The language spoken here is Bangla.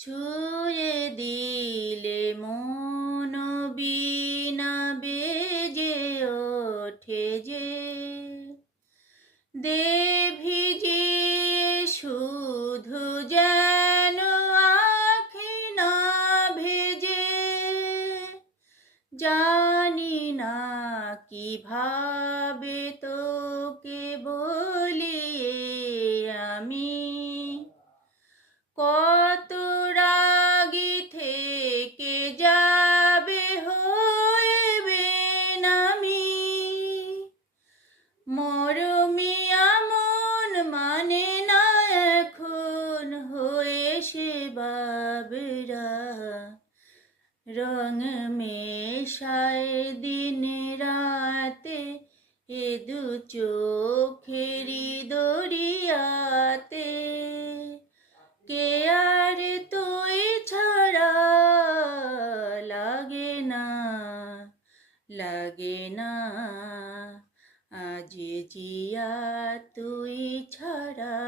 ছুঁয়ে দিলে মন বীণা বেজে ওঠে যে, দে ভিজিয়ে শুধু যেন আঁখি না ভেজে। জানি না কিভাবে তোকে বলি আমি, কত রাগী থেকে যাবে হয়ে বেনামি। মরমিয়া মন মানে না এখন হয়ে সে বাবরা, রং মেশায় দিন রাতে এ দু চোখেরি দরিয়াতে। কে আর তুই ছাড়া লাগে না, লাগে না আজ জিয়া তুই ছাড়া।